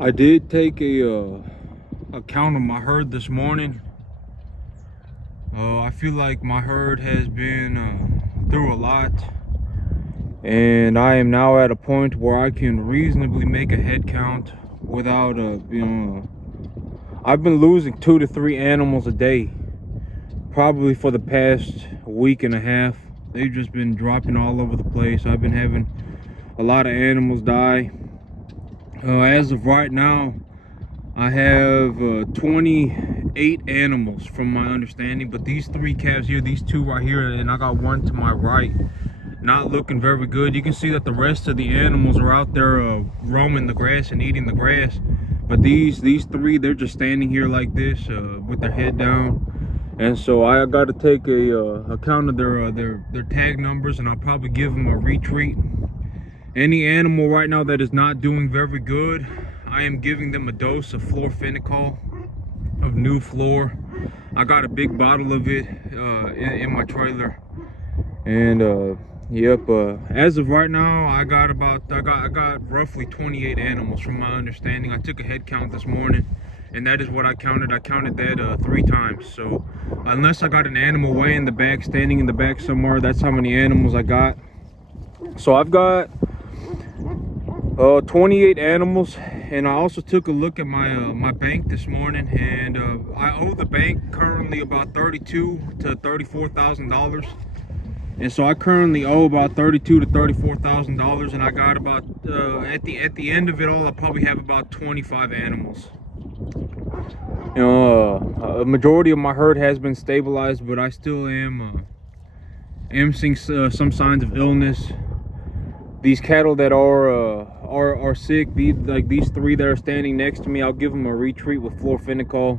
I did take a count of my herd this morning. I feel like my herd has been through a lot, and I am now at a point where I can reasonably make a head count without I've been losing 2 to 3 animals a day, probably for the past week and a half. They've just been dropping all over the place. I've been having a lot of animals die. As of right now, I have 28 animals from my understanding, but these 3 calves here, these 2 right here, and I got 1 to my right, not looking very good. You can see that the rest of the animals are out there roaming the grass and eating the grass, but these 3, they're just standing here like this with their head down. And so I got to take a count of their tag numbers, and I'll probably give them a retreat. Any animal right now that is not doing very good, I am giving them a dose of florfenicol, of Nuflor. I got a big bottle of it in my trailer, and yep. As of right now, I got roughly 28 animals from my understanding. I took a head count this morning, and that is what I counted. I counted that 3 times. So unless I got an animal way in the back, standing in the back somewhere, that's how many animals I got. So I've got 28 animals, and I also took a look at my bank this morning, and I owe the bank currently about $32,000 to $34,000, and so I currently owe about $32,000 to $34,000, and I got about at the end of it all, I probably have about 25 animals. A majority of my herd has been stabilized, but I still am seeing some signs of illness. These cattle that are sick, these 3 that are standing next to me, I'll give them a retreat with florfenicol.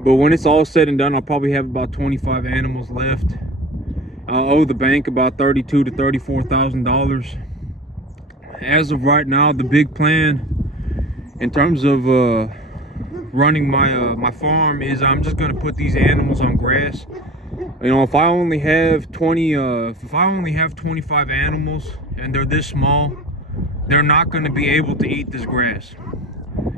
But when it's all said and done, I'll probably have about 25 animals left. I'll owe the bank about $32,000 to $34,000. As of right now, the big plan in terms of running my farm is I'm just gonna put these animals on grass. You know, if I only have 25 animals and they're this small, they're not going to be able to eat this grass.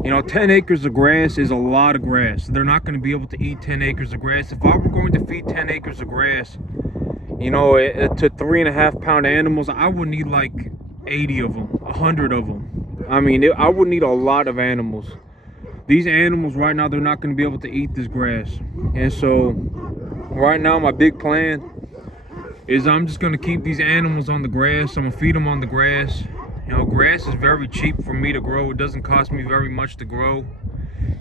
You know, 10 acres of grass is a lot of grass. They're not going to be able to eat 10 acres of grass. If I were going to feed 10 acres of grass, you know, to 3.5 pound animals, I would need like 80 of them, 100 of them. I mean, I would need a lot of animals. These animals right now, they're not going to be able to eat this grass. And so right now, my big plan is I'm just gonna keep these animals on the grass. I'm gonna feed them on the grass. You know, grass is very cheap for me to grow. It doesn't cost me very much to grow,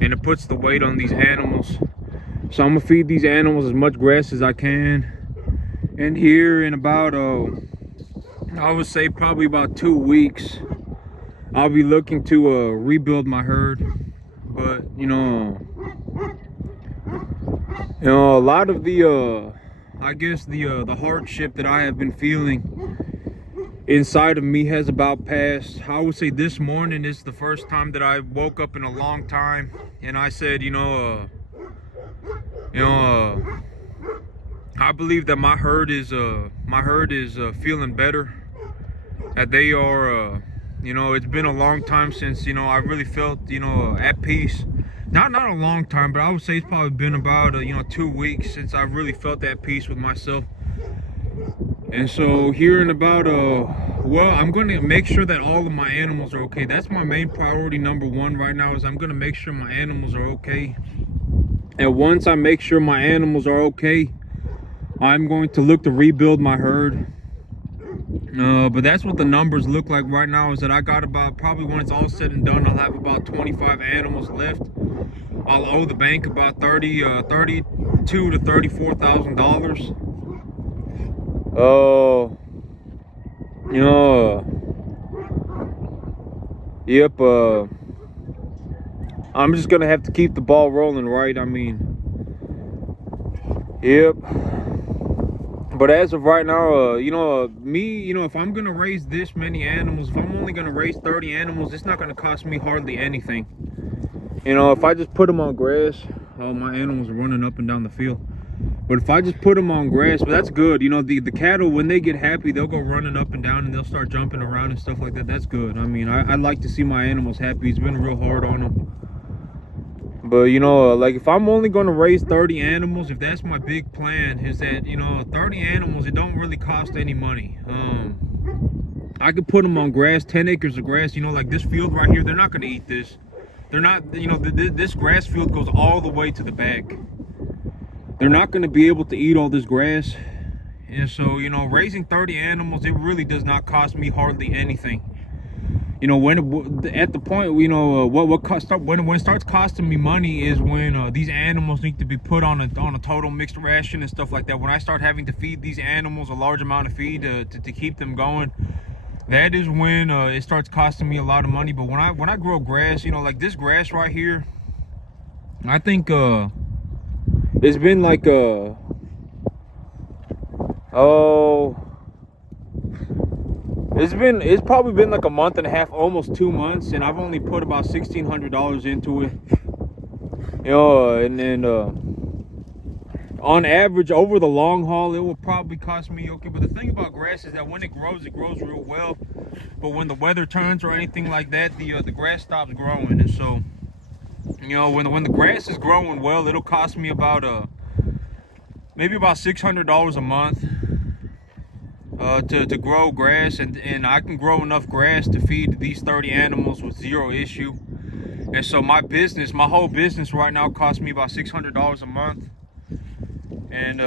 and it puts the weight on these animals. So I'm gonna feed these animals as much grass as I can. And here in about I would say probably about 2 weeks, I'll be looking to rebuild my herd. But you know, a lot of the I guess the hardship that I have been feeling inside of me has about passed. I would say this morning is the first time that I woke up in a long time, and I said, I believe that my herd is feeling better. That they are, it's been a long time since I really felt at peace. Not a long time, but I would say it's probably been about 2 weeks since I really felt at peace with myself. And so here in about well, I'm going to make sure that all of my animals are okay. That's my main priority, number 1 right now, is I'm going to make sure my animals are okay. And once I make sure my animals are okay, I'm going to look to rebuild my herd. But that's what the numbers look like right now, is that I got about, probably when it's all said and done, I'll have about 25 animals left. I'll owe the bank about $32,000 to $34,000. Yep. I'm just gonna have to keep the ball rolling, right? I mean, yep. But as of right now, if I'm gonna raise this many animals, if I'm only gonna raise 30 animals, it's not gonna cost me hardly anything. If I just put them on grass, my animals are running up and down the field. But if I just put them on grass, but that's good. You know, the cattle, when they get happy, they'll go running up and down and they'll start jumping around and stuff like that. That's good. I mean, I like to see my animals happy. It's been real hard on them. But, you know, like if I'm only going to raise 30 animals, if that's my big plan, is that, you know, 30 animals, it don't really cost any money. I could put them on grass, 10 acres of grass, you know, like this field right here, they're not going to eat this. They're not, you know, this grass field goes all the way to the back. They're not going to be able to eat all this grass. And so, you know, raising 30 animals, it really does not cost me hardly anything. You know, when at the point, you know, when it starts costing me money is when these animals need to be put on a total mixed ration and stuff like that. When I start having to feed these animals a large amount of feed to keep them going, that is when it starts costing me a lot of money. But when I grow grass, you know, like this grass right here, I think it's been like it's probably been like a month and a half, almost 2 months, and I've only put about $1,600 into it. You know, and then on average, over the long haul, it will probably cost me, okay. But the thing about grass is that when it grows real well. But when the weather turns or anything like that, the grass stops growing. And so, you know, when the grass is growing well, it'll cost me about maybe about $600 a month to grow grass, and I can grow enough grass to feed these 30 animals with zero issue. And so my whole business right now costs me about $600 a month. And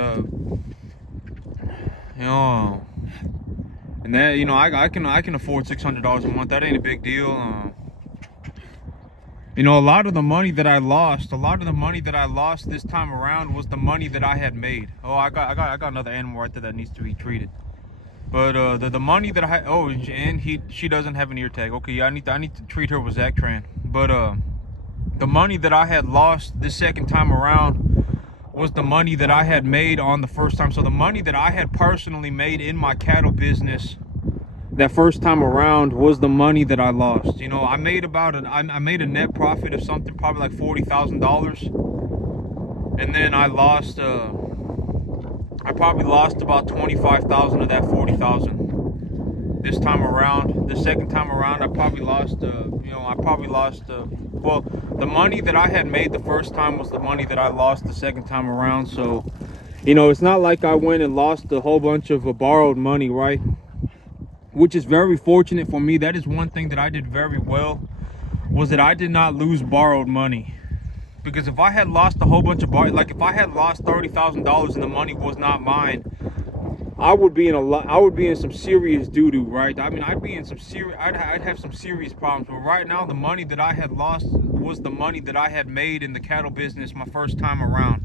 you know, and that, you know, I can afford $600 a month. That ain't a big deal. You know, a lot of the money that I lost this time around was the money that I had made. Oh, I got another animal right there that needs to be treated. But the money that I had, oh, and she doesn't have an ear tag. Okay, yeah, I need to treat her with Zactran. But the money that I had lost this second time around was the money that I had made on the first time. So the money that I had personally made in my cattle business that first time around was the money that I lost. You know, I made I made a net profit of something probably like $40,000, and then I lost I probably lost about 25,000 of that 40,000 this time around. The second time around, I probably lost well, the money that I had made the first time was the money that I lost the second time around. So, you know, it's not like I went and lost a whole bunch of borrowed money, right? Which is very fortunate for me. That is one thing that I did very well, was that I did not lose borrowed money. Because if I had lost a whole bunch of like if I had lost $30,000 and the money was not mine, I would be in some serious doo-doo, right? I mean, I'd have some serious problems. But right now, the money that I had lost was the money that I had made in the cattle business my first time around.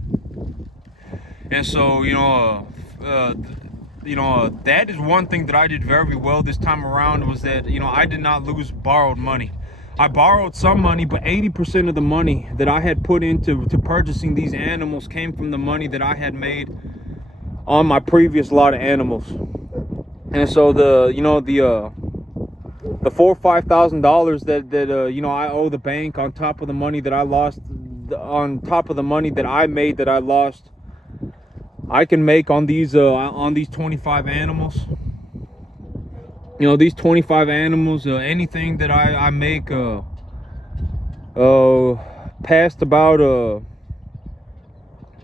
And so, you know, that is one thing that I did very well this time around, was that, you know, I did not lose borrowed money. I borrowed some money, but 80% of the money that I had put into purchasing these animals came from the money that I had made on my previous lot of animals. And so the $4,000 or $5,000 that you know, I owe the bank on top of the money that I lost, on top of the money that I made that I lost, I can make on these 25 animals. You know, these 25 animals, anything that I make past about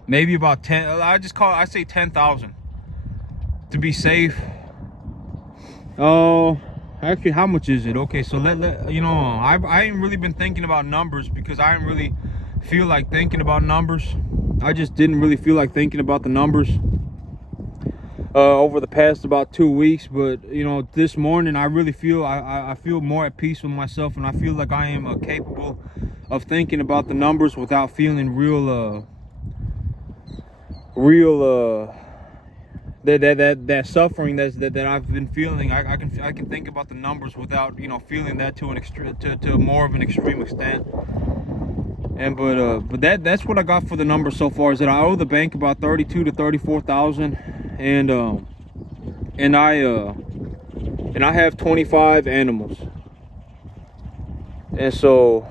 maybe about 10, I say 10,000 to be safe. Oh, actually, how much is it? Okay, so let you know, I ain't really been thinking about numbers, because I didn't really feel like thinking about numbers. I just didn't really feel like thinking about the numbers over the past about 2 weeks. But, you know, this morning I really feel I feel more at peace with myself, and I feel like I am capable of thinking about the numbers without feeling real that suffering that I've been feeling. I can think about the numbers without, you know, feeling that to more of an extreme extent. And but that's what I got for the numbers so far, is that I owe the bank about 32 to 34,000, and I have 25 animals. And so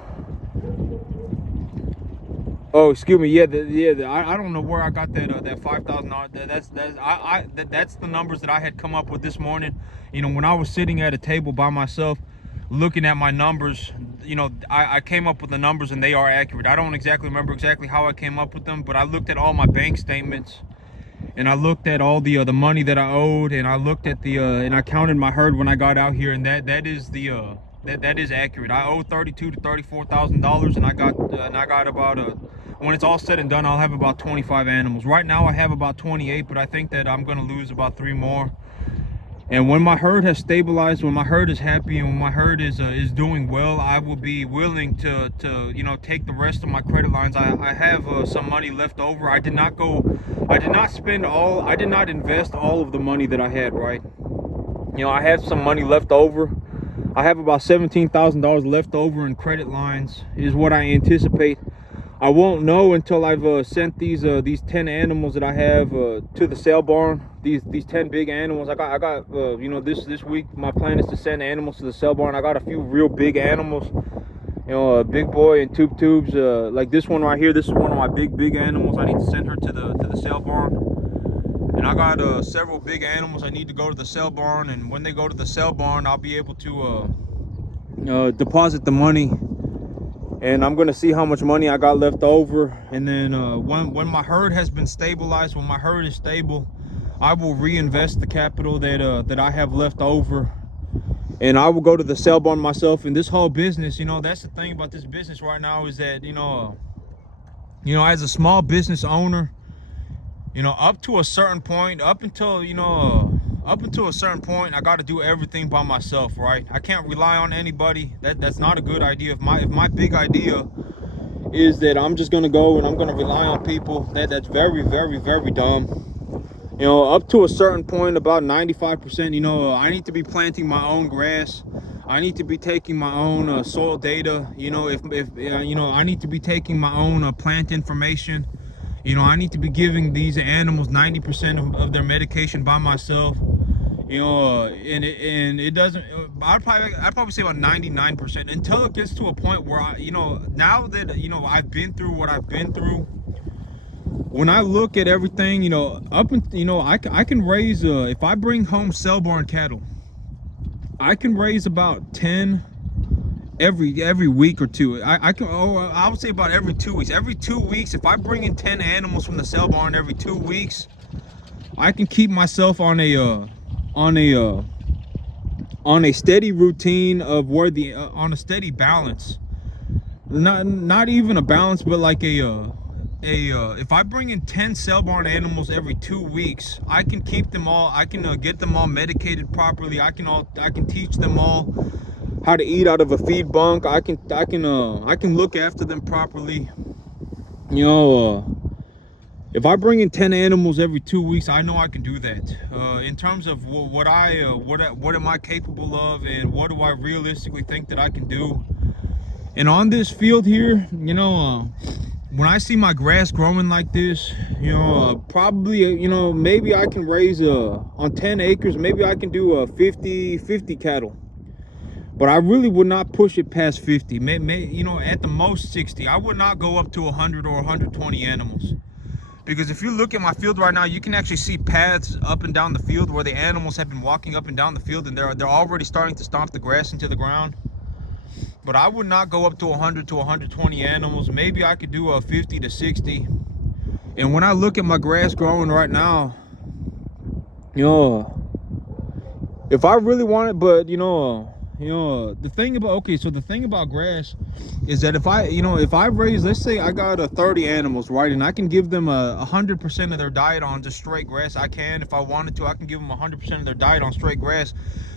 Oh, excuse me. Yeah, I don't know where I got that $5,000. That's the numbers that I had come up with this morning. You know, when I was sitting at a table by myself, looking at my numbers, you know, I came up with the numbers and they are accurate. I don't exactly remember exactly how I came up with them, but I looked at all my bank statements and I looked at all the money that I owed, and I looked at and I counted my herd when I got out here, and that is that is accurate. I owe $32,000 to $34,000, and I got about when it's all said and done, I'll have about 25 animals. Right now I have about 28, but I think that I'm gonna lose about 3 more. And when my herd has stabilized, when my herd is happy, and when my herd is doing well, I will be willing to you know, take the rest of my credit lines. I have some money left over. I did not invest all of the money that I had, right? You know, I have some money left over. I have about $17,000 left over in credit lines, is what I anticipate. I won't know until I've sent these 10 animals that I have to the sale barn. These 10 big animals. I got you know, this week my plan is to send animals to the sale barn. I got a few real big animals. You know, a big boy and tubes. Like this one right here. This is one of my big animals. I need to send her to the sale barn. And I got several big animals I need to go to the sale barn. And when they go to the sale barn, I'll be able to deposit the money. And I'm gonna see how much money I got left over, and then when my herd has been stabilized, when my herd is stable, I will reinvest the capital that I have left over, and I will go to the sale barn myself. And this whole business, you know, that's the thing about this business right now, is that you know, as a small business owner, you know, up to a certain point, up until a certain point, I got to do everything by myself, right? I can't rely on anybody. That's not a good idea. If my big idea is that I'm just gonna go and I'm gonna rely on people, that's very dumb. You know, up to a certain point, about 95%, you know, I need to be planting my own grass. I need to be taking my own soil data. You know, if you know, I need to be taking my own plant information. You know, I need to be giving these animals 90% of their medication by myself. You know, and it doesn't. I'd probably say about 99%, until it gets to a point where you know, now that you know I've been through what I've been through. When I look at everything, you know, you know, I can raise if I bring home sale barn cattle, I can raise about 10 every week or two. I would say about every 2 weeks. Every 2 weeks, if I bring in 10 animals from the sale barn every 2 weeks, I can keep myself on a steady routine of where on a steady balance. Not even a balance, but like if I bring in 10 sale barn animals every 2 weeks, I can keep them all. I can get them all medicated properly. I can teach them all how to eat out of a feed bunk. I can look after them properly. You know, if I bring in 10 animals every 2 weeks, I know I can do that. In terms of what am I capable of, and what do I realistically think that I can do. And on this field here, you know, when I see my grass growing like this, you know, probably, you know, maybe I can raise on 10 acres, maybe I can do 50 cattle. But I really would not push it past 50. You know, at the most 60. I would not go up to 100 or 120 animals. Because if you look at my field right now, you can actually see paths up and down the field where the animals have been walking up and down the field, and they're already starting to stomp the grass into the ground. But I would not go up to 100 to 120 animals. Maybe I could do 50 to 60. And when I look at my grass growing right now, you know, if I really want it, but you know, the thing about grass is that if I raise, let's say I got 30 animals, right, and I can give them 100% of their diet on just straight grass. I can, if I wanted to, I can give them 100% of their diet on straight grass.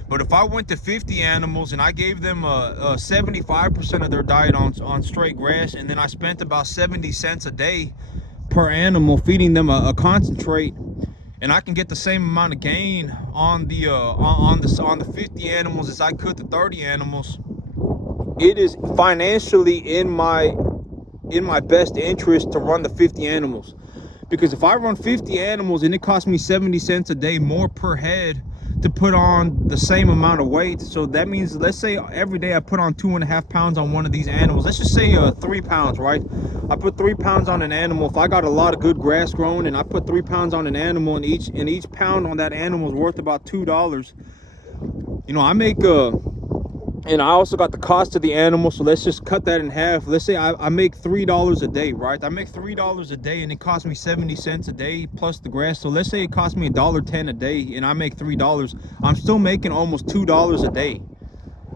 But if I went to 50 animals and I gave them 75% of their diet on straight grass, and then I spent about 70 cents a day per animal feeding them a concentrate, and I can get the same amount of gain on the 50 animals as I could the 30 animals, it is financially in my best interest to run the 50 animals. Because if I run 50 animals and it costs me 70 cents a day more per head, to put on the same amount of weight. So that means, let's say every day I put on 2.5 pounds on one of these animals. Let's just say 3 pounds, right? I put 3 pounds on an animal. If I got a lot of good grass growing and I put 3 pounds on an animal, and each pound on that animal is worth about $2, you know, I make and I also got the cost of the animal, so let's just cut that in half. Let's say I make $3 a day, right? I make $3 a day, and it costs me 70 cents a day plus the grass. So let's say it costs me $1.10 a day, and I make $3. I'm still making almost $2 a day,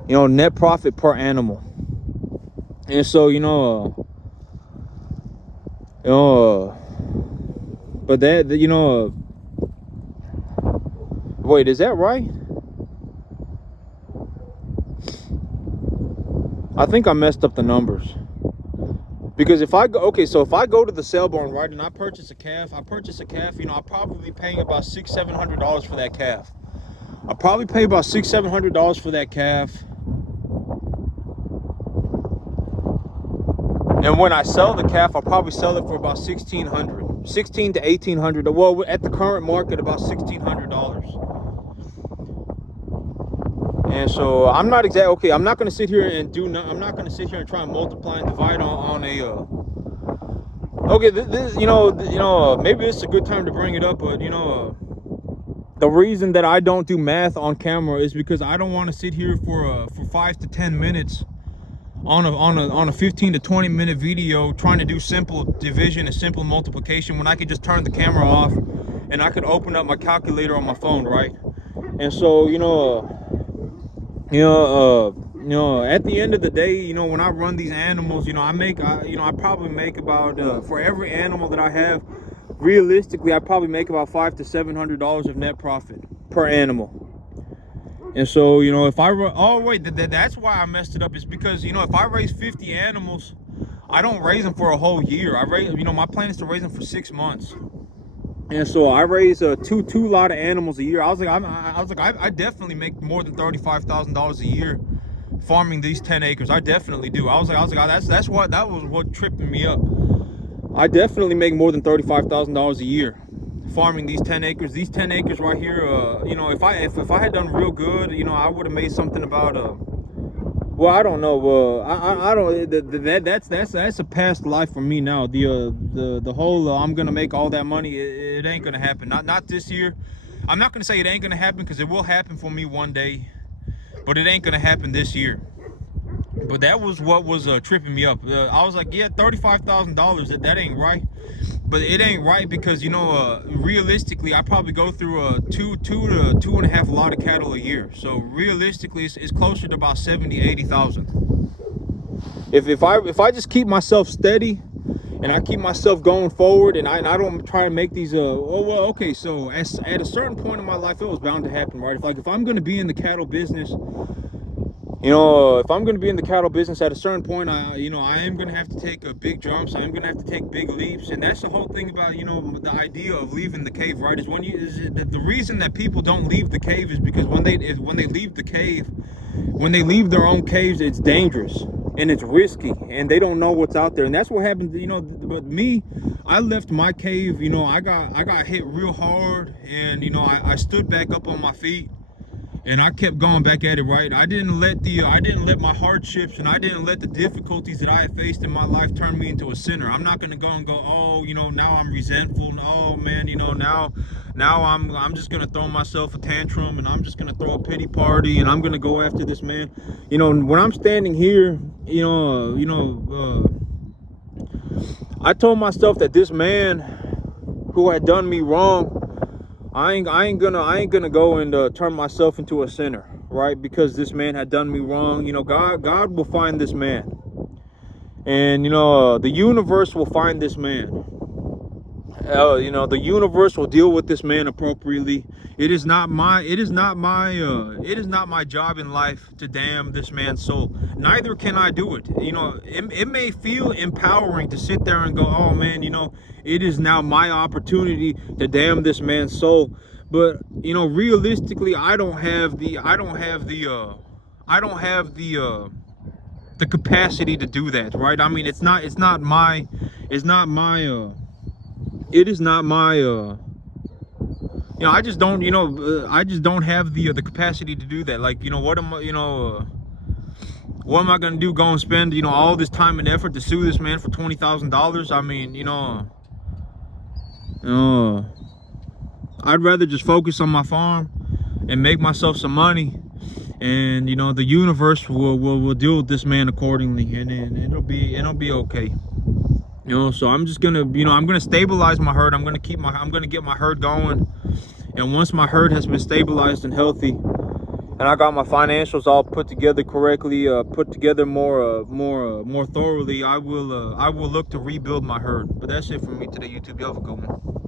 you know, net profit per animal. And so, but that, wait, is that right? I think I messed up the numbers, because if I go, okay, so if I go to the sale barn, right, and I purchase a calf, you know, I'll probably paying about $600-700 for that calf. I'll probably pay about $600-700 for that calf. And when I sell the calf, I'll probably sell it for about $1,600 to $1,800. Well, at the current market, about $1,600. And so I'm not exactly, okay, I'm not going to sit here and I'm not going to sit here and try and multiply and divide on a, okay, this, maybe this is a good time to bring it up, but, the reason that I don't do math on camera is because I don't want to sit here for 5 to 10 minutes on a 15 to 20 minute video trying to do simple division and simple multiplication when I could just turn the camera off and I could open up my calculator on my phone, right? And so, at the end of the day, when I run these animals, I probably make about, for every animal that I have, realistically, I probably make about $500 to $700 of net profit per animal. And so, if I run, oh wait, that's why I messed it up, is because, if I raise 50 animals, I don't raise them for a whole year. I raise, my plan is to raise them for 6 months. And so I raise two lot of animals a year. I was like, I definitely make more than $35,000 a year farming these 10 acres. I definitely do. I was like, that was what tripping me up. I definitely make more than $35,000 a year farming these 10 acres. These 10 acres right here. If I had done real good, I would have made something about well, I don't know. I don't. That's a past life for me now. The whole I'm gonna make all that money. It ain't gonna happen. Not this year. I'm not gonna say it ain't gonna happen, because it will happen for me one day, but it ain't gonna happen this year. But that was what was tripping me up. I was like, yeah, $35,000. That ain't right. But it ain't right because, realistically, I probably go through 2 to 2.5 lot of cattle a year. So realistically, it's closer to about 70,000 to 80,000. If I just keep myself steady and I keep myself going forward, and I don't try to make these okay, so at a certain point in my life, it was bound to happen, right? If I'm going to be in the cattle business, if I'm going to be in the cattle business at a certain point, I am going to have to take big jumps. I'm going to have to take big leaps. And that's the whole thing about, the idea of leaving the cave, right? Is the reason that people don't leave the cave is because when they leave the cave, when they leave their own caves, it's dangerous and it's risky and they don't know what's out there. And that's what happened, but me, I left my cave, I got hit real hard, and, I stood back up on my feet. And I kept going back at it, right? I didn't let my hardships and I didn't let the difficulties that I had faced in my life turn me into a sinner. I'm not gonna go and go, oh, now I'm resentful. Oh man, now I'm just gonna throw myself a tantrum, and I'm just gonna throw a pity party, and I'm gonna go after this man. When I'm standing here, I told myself that this man who had done me wrong, I ain't gonna go and turn myself into a sinner, right? Because this man had done me wrong. God will find this man, and the universe will find this man. The universe will deal with this man appropriately. It is not my job in life to damn this man's soul. Neither can I do it. It may feel empowering to sit there and go, oh man, it is now my opportunity to damn this man's soul. But realistically, I don't have the capacity to do that, right? I mean, it is not my you know, I just don't, you know, I just don't have the capacity to do that. Like, you know, what am I, what am I gonna do? Go and spend, you know, all this time and effort to sue this man for $20,000? I mean, I'd rather just focus on my farm and make myself some money, and you know, the universe will deal with this man accordingly, and it'll be okay. You know, so I'm just gonna, you know, I'm gonna stabilize my herd. I'm gonna get my herd going, and once my herd has been stabilized and healthy, and I got my financials all put together correctly, put together more thoroughly, I will look to rebuild my herd. But that's it for me today, YouTube. You have a good one.